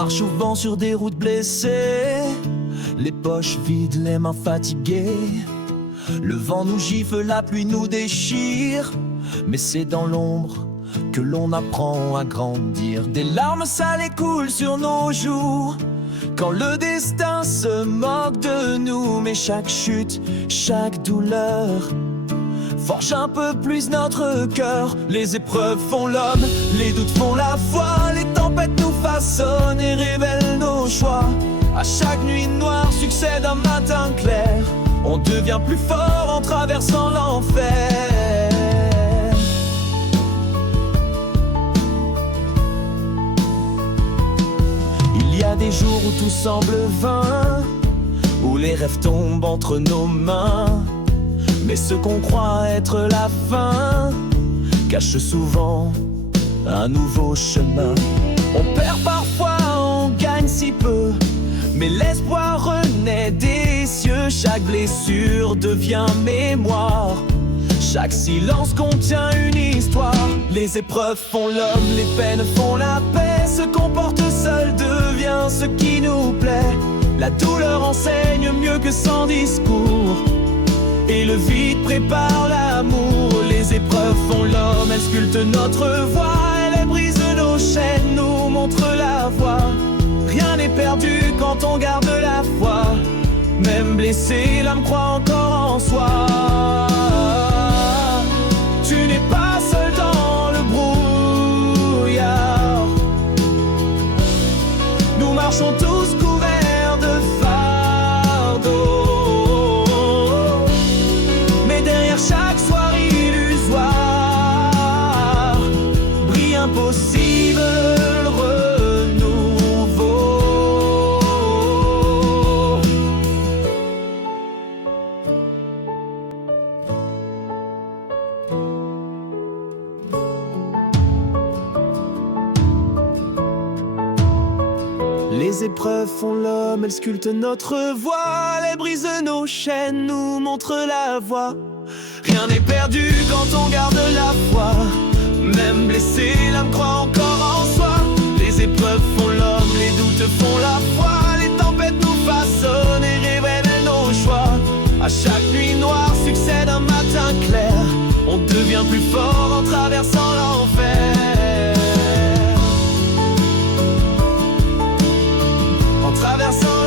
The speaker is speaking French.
marche souvent sur des routes blessées, les poches vides, les mains fatiguées. Le vent nous gifle, la pluie nous déchire, mais c'est dans l'ombre que l'on apprend à grandir. Des larmes salées coulent sur nos joues quand le destin se moque de nous. Mais chaque chute, chaque douleur forge un peu plus notre cœur. Les épreuves font l'homme, les doutes font la foi. Les tempêtes nous façonnent et révèlent nos choix. À chaque nuit noire succède un matin clair. On devient plus fort en traversant l'enfer. Il y a des jours où tout semble vain, où les rêves tombent entre nos mains. Mais ce qu'on croit être la fin cache souvent un nouveau chemin. On perd parfois, on gagne si peu, mais l'espoir renaît des cieux. Chaque blessure devient mémoire, chaque silence contient une histoire. Les épreuves font l'homme, les peines font la paix. Ce qu'on porte seul devient ce qui nous plaît. La douleur enseigne mieux que sans discours, et le vide prépare l'amour. Les épreuves font l'homme, elles sculptent notre voix. Elles brisent nos chaînes, nous montrent la voie. Rien n'est perdu quand on garde la foi. Même blessé, l'âme croit encore en soi. Tu n'es pas seul dans le brouillard. Nous marchons tous couverts de fardeaux, mais derrière chaque soir illusoire brille un possible Les épreuves font l'homme, elles sculptent notre voix. Elles brisent nos chaînes, nous montrent la voie. Rien n'est perdu quand on garde la foi. Même blessé, l'âme croit encore en soi. Les épreuves font l'homme, les doutes font la foi. Les tempêtes nous façonnent et révèlent nos choix. À chaque nuit noire succède un matin clair. On devient plus fort en traversant l'enfer. Traversant